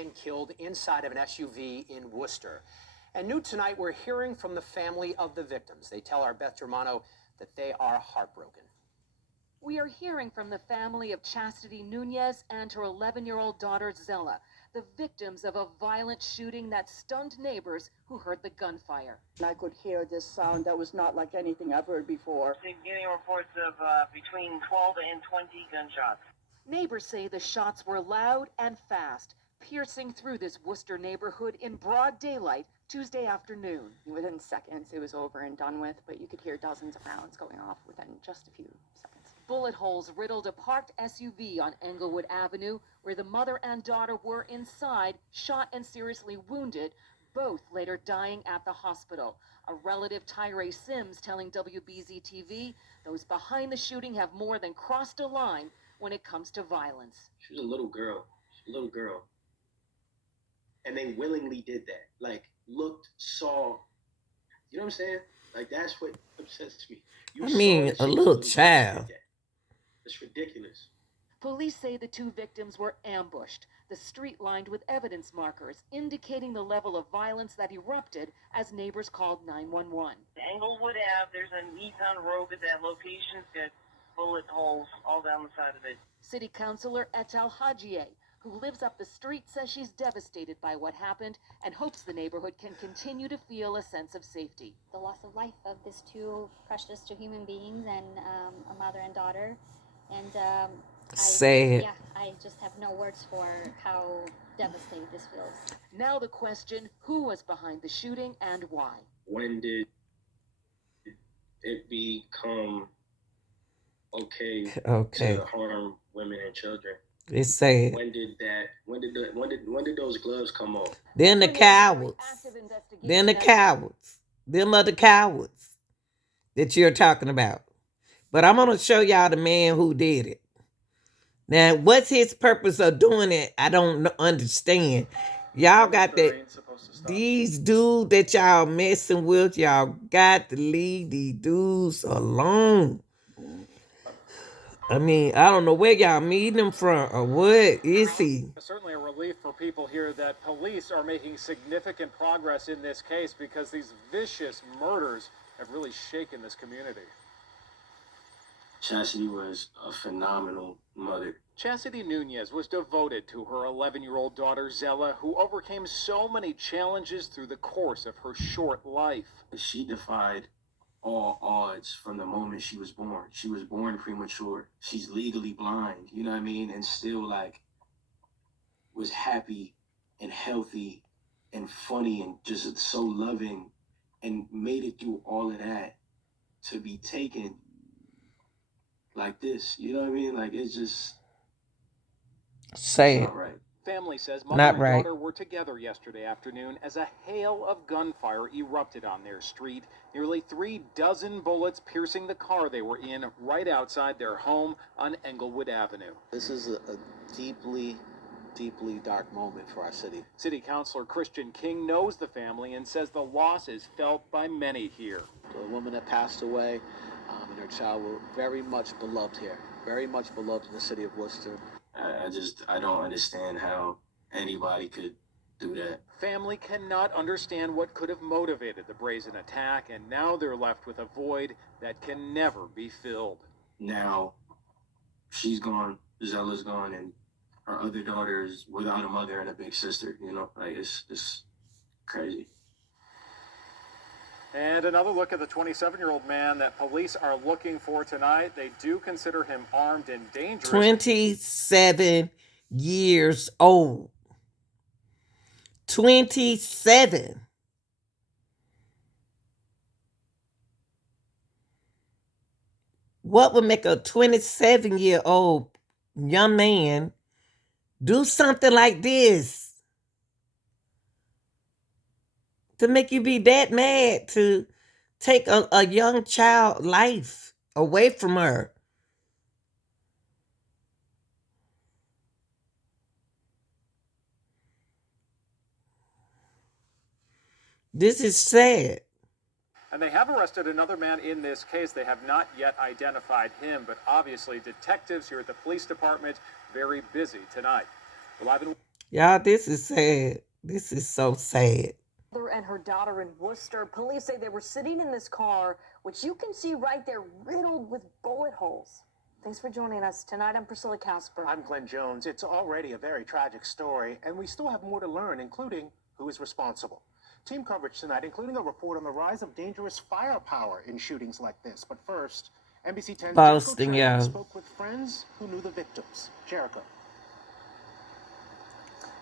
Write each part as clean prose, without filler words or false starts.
and killed inside of an SUV in Worcester. And new tonight, we're hearing from the family of the victims. They tell our Beth Germano that they are heartbroken. We are hearing from the family of Chastity Nunez and her 11-year-old daughter Zella, the victims of a violent shooting that stunned neighbors who heard the gunfire. I could hear this sound that was not like anything I've heard before. Getting reports of between 12 and 20 gunshots. Neighbors say the shots were loud and fast, piercing through this Worcester neighborhood in broad daylight Tuesday afternoon. Within seconds, it was over and done with, but you could hear dozens of rounds going off within just a few seconds. Bullet holes riddled a parked SUV on Englewood Avenue, where the mother and daughter were inside, shot and seriously wounded, both later dying at the hospital. A relative, Tyree Sims, telling WBZ-TV, those behind the shooting have more than crossed a line when it comes to violence. She was a little girl. And they willingly did that. Like, looked, saw. You know what I'm saying? Like, that's what upsets me. A little child. It's ridiculous. Police say the two victims were ambushed, the street lined with evidence markers indicating the level of violence that erupted as neighbors called 911. Englewood Ave, there's a Nissan Rogue at that location. It's got bullet holes all down the side of it. City Councilor Etel Hajieh, who lives up the street, says she's devastated by what happened and hopes the neighborhood can continue to feel a sense of safety. The loss of life of these two precious two human beings and a mother and daughter. And I just have no words for how devastating this feels. Now the question, who was behind the shooting and why? When did it become okay to harm women and children? It's sad. When did those gloves come off? Then the cowards. Them are the cowards that you're talking about. But I'm going to show y'all the man who did it. Now, what's his purpose of doing it? I don't understand. Y'all got these dudes that y'all messing with. Y'all got to leave these dudes alone. I mean, I don't know where y'all meeting him from or what is he? Certainly a relief for people here that police are making significant progress in this case because these vicious murders have really shaken this community. Chastity was a phenomenal mother. Chastity Nunez was devoted to her 11-year-old daughter Zella, who overcame so many challenges through the course of her short life. She defied all odds from the moment she was born. She was born premature. She's legally blind, you know what I mean? And still, like, was happy and healthy and funny and just so loving and made it through all of that to be taken like this, you know what I mean? Like, it's just sad. Not right. Family says mother and daughter were together yesterday afternoon as a hail of gunfire erupted on their street. Nearly 36 bullets piercing the car they were in right outside their home on Englewood Avenue. This is a deeply dark moment for our city. City Councilor Christian King knows the family and says the loss is felt by many here. The woman that passed away and her child were very much beloved here, very much beloved in the city of Worcester. I don't understand how anybody could do that. Family cannot understand what could have motivated the brazen attack, and now they're left with a void that can never be filled. Now, she's gone, Zella's gone, and her other daughter is without a mother and a big sister, you know? Like, it's crazy. And another look at the 27-year-old man that police are looking for tonight. They do consider him armed and dangerous. 27 years old. 27. What would make a 27-year-old young man do something like this? To make you be that mad to take a young child's life away from her. This is sad. And they have arrested another man in this case. They have not yet identified him, but obviously detectives here at the police department very busy tonight. Y'all, this is sad. This is so sad. Mother and her daughter in Worcester. Police say they were sitting in this car, which you can see right there, riddled with bullet holes. Thanks for joining us tonight. I'm Priscilla Casper. I'm Glenn Jones. It's already a very tragic story, and we still have more to learn, including who is responsible. Team coverage tonight, including a report on the rise of dangerous firepower in shootings like this. But first, NBC 10's Boasting, Jericho yeah. spoke with friends who knew the victims. Jericho.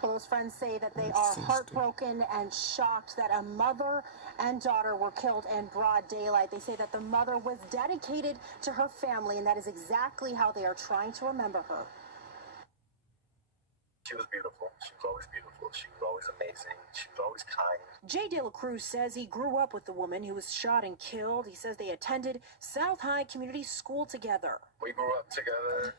Well, those friends say that they are heartbroken and shocked that a mother and daughter were killed in broad daylight. They say that the mother was dedicated to her family, and that is exactly how they are trying to remember her. She was beautiful. She was always beautiful. She was always amazing. She was always kind. Jay De La Cruz says he grew up with the woman who was shot and killed. He says they attended South High Community School together. We grew up together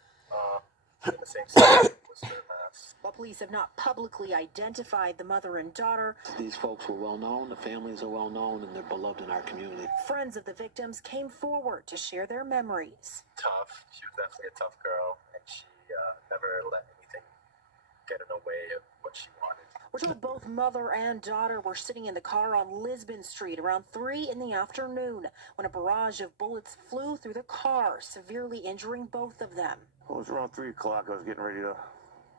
in the same city, Worcester, Mass. While police have not publicly identified the mother and daughter, These folks were well known, the families are well known, and they're beloved in our community. friends of the victims came forward to share their memories. Tough. She was definitely a tough girl, and she never let anything get in the way of what she wanted. We're told both mother and daughter were sitting in the car on Lisbon Street around 3 in the afternoon when a barrage of bullets flew through the car, severely injuring both of them. Well, it was around 3 o'clock. I was getting ready to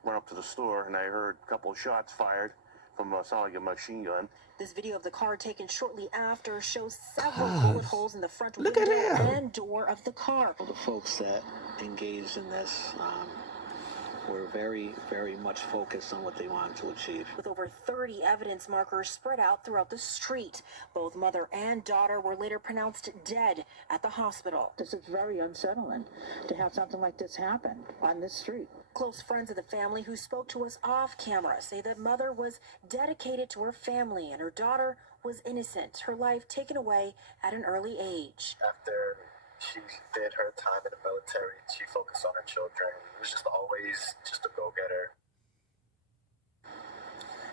run up to the store, and I heard a couple of shots fired from sounded like a machine gun. This video of the car taken shortly after shows several bullet holes in the front Look at window him. and door of the car. The folks that engaged in this were very, very much focused on what they wanted to achieve. With over 30 evidence markers spread out throughout the street, both mother and daughter were later pronounced dead at the hospital. This is very unsettling to have something like this happen on this street. Close friends of the family who spoke to us off camera say that mother was dedicated to her family and her daughter was innocent, her life taken away at an early age. After she did her time in the military, she focused on her children. It was just always just a go-getter.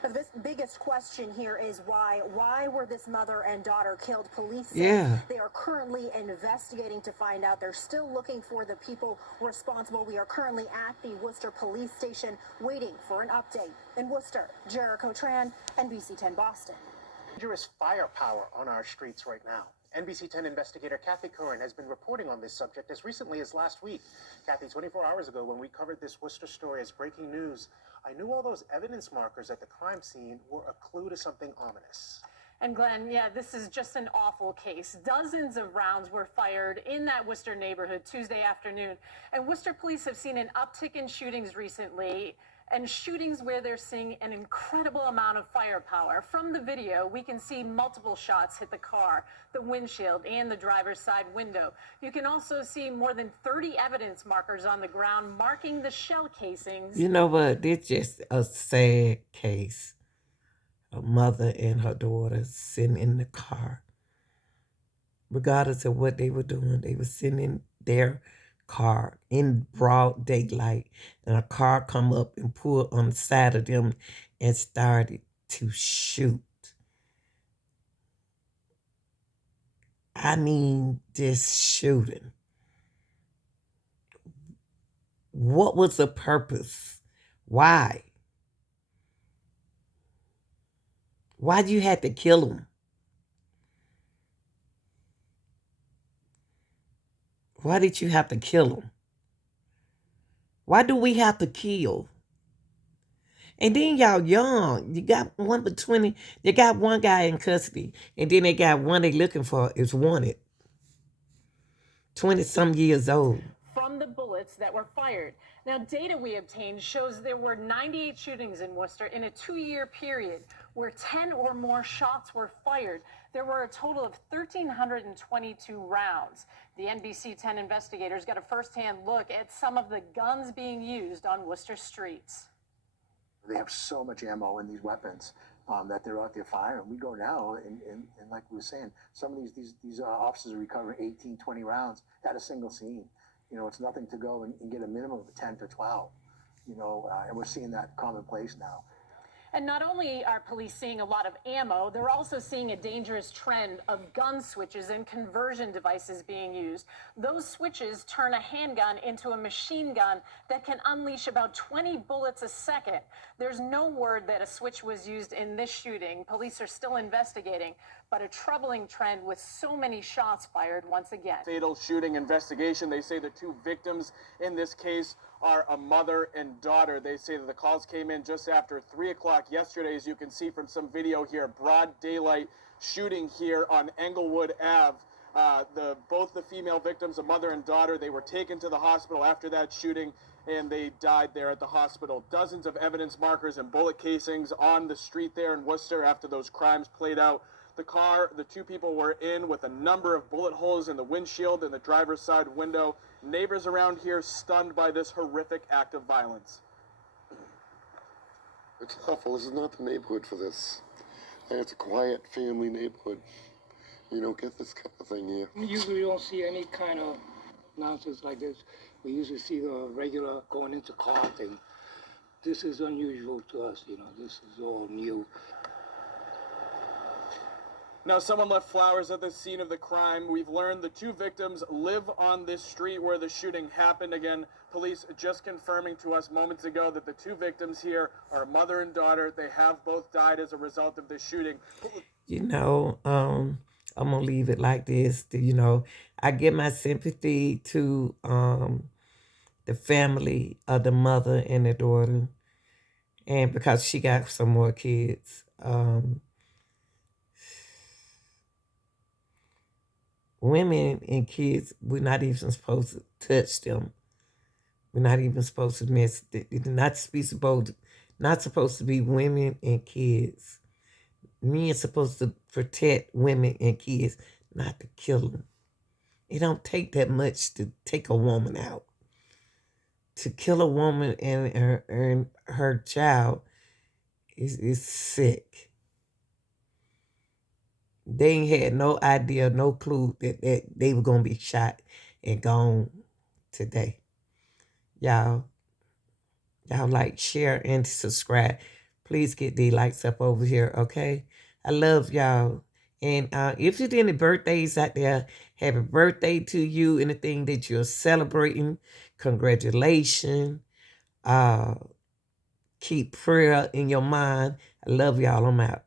Now, this biggest question here is why? Why were this mother and daughter killed? Police say Yeah. they are currently investigating to find out. They're still looking for the people responsible. We are currently at the Worcester Police Station waiting for an update. In Worcester, Jericho Tran, NBC 10 Boston. Dangerous firepower on our streets right now. NBC 10 investigator Kathy Curran has been reporting on this subject as recently as last week. Kathy, 24 hours ago when we covered this Worcester story as breaking news, I knew all those evidence markers at the crime scene were a clue to something ominous. And Glenn, yeah, this is just an awful case. Dozens of rounds were fired in that Worcester neighborhood Tuesday afternoon. And Worcester police have seen an uptick in shootings recently, and shootings where they're seeing an incredible amount of firepower. From the video, we can see multiple shots hit the car, the windshield, and the driver's side window. You can also see more than 30 evidence markers on the ground marking the shell casings. You know what? It's just a sad case. A mother and her daughter sitting in the car. Regardless of what they were doing, they were sitting in their car in broad daylight, and a car come up and pulled on the side of them and started to shoot. I mean, this shooting. What was the purpose? Why? Why'd you have to kill him? Why did you have to kill him? Why do we have to kill? And then y'all young. You got one for 20. You got one guy in custody. And then they got one they looking for is wanted. 20-some years old. From the bullets that were fired. Now, data we obtained shows there were 98 shootings in Worcester in a 2-year period where 10 or more shots were fired. There were a total of 1,322 rounds. The NBC 10 investigators got a firsthand look at some of the guns being used on Worcester streets. They have so much ammo in these weapons that they're out there firing. We go now, and like we were saying, some of these officers are recovering 18, 20 rounds at a single scene. You know, it's nothing to go and get a minimum of 10 to 12, you know, and we're seeing that commonplace now. And not only are police seeing a lot of ammo, they're also seeing a dangerous trend of gun switches and conversion devices being used. Those switches turn a handgun into a machine gun that can unleash about 20 bullets a second. There's no word that a switch was used in this shooting. Police are still investigating, but a troubling trend with so many shots fired once again. Fatal shooting investigation. They say the two victims in this case are a mother and daughter. They say that the calls came in just after 3 o'clock yesterday, as you can see from some video here. Broad daylight shooting here on Englewood Ave. Both the female victims, a mother and daughter, they were taken to the hospital after that shooting, and they died there at the hospital. Dozens of evidence markers and bullet casings on the street there in Worcester after those crimes played out. The car the two people were in with a number of bullet holes in the windshield and the driver's side window. Neighbors around here stunned by this horrific act of violence. It's awful. This is not the neighborhood for this. And it's a quiet family neighborhood. You don't get this kind of thing here. We usually don't see any kind of nonsense like this. We usually see the regular going into car thing. This is unusual to us, you know. This is all new. Now, someone left flowers at the scene of the crime. We've learned the two victims live on this street where the shooting happened. Again, police just confirming to us moments ago that the two victims here are a mother and daughter. They have both died as a result of this shooting. You know, I'm going to leave it like this. You know, I give my sympathy to the family of the mother and the daughter. And because she got some more kids. Women and kids, we're not even supposed to touch them. We're not even supposed to mess. Not supposed to be women and kids. Men are supposed to protect women and kids, not to kill them. It don't take that much to take a woman out. To kill a woman and her child is sick. They ain't had no idea, no clue that they were going to be shot and gone today. Y'all like, share, and subscribe. Please get these likes up over here, okay? I love y'all. And if there's any birthdays out there, happy birthday to you. Anything that you're celebrating, congratulations. Keep prayer in your mind. I love y'all. I'm out.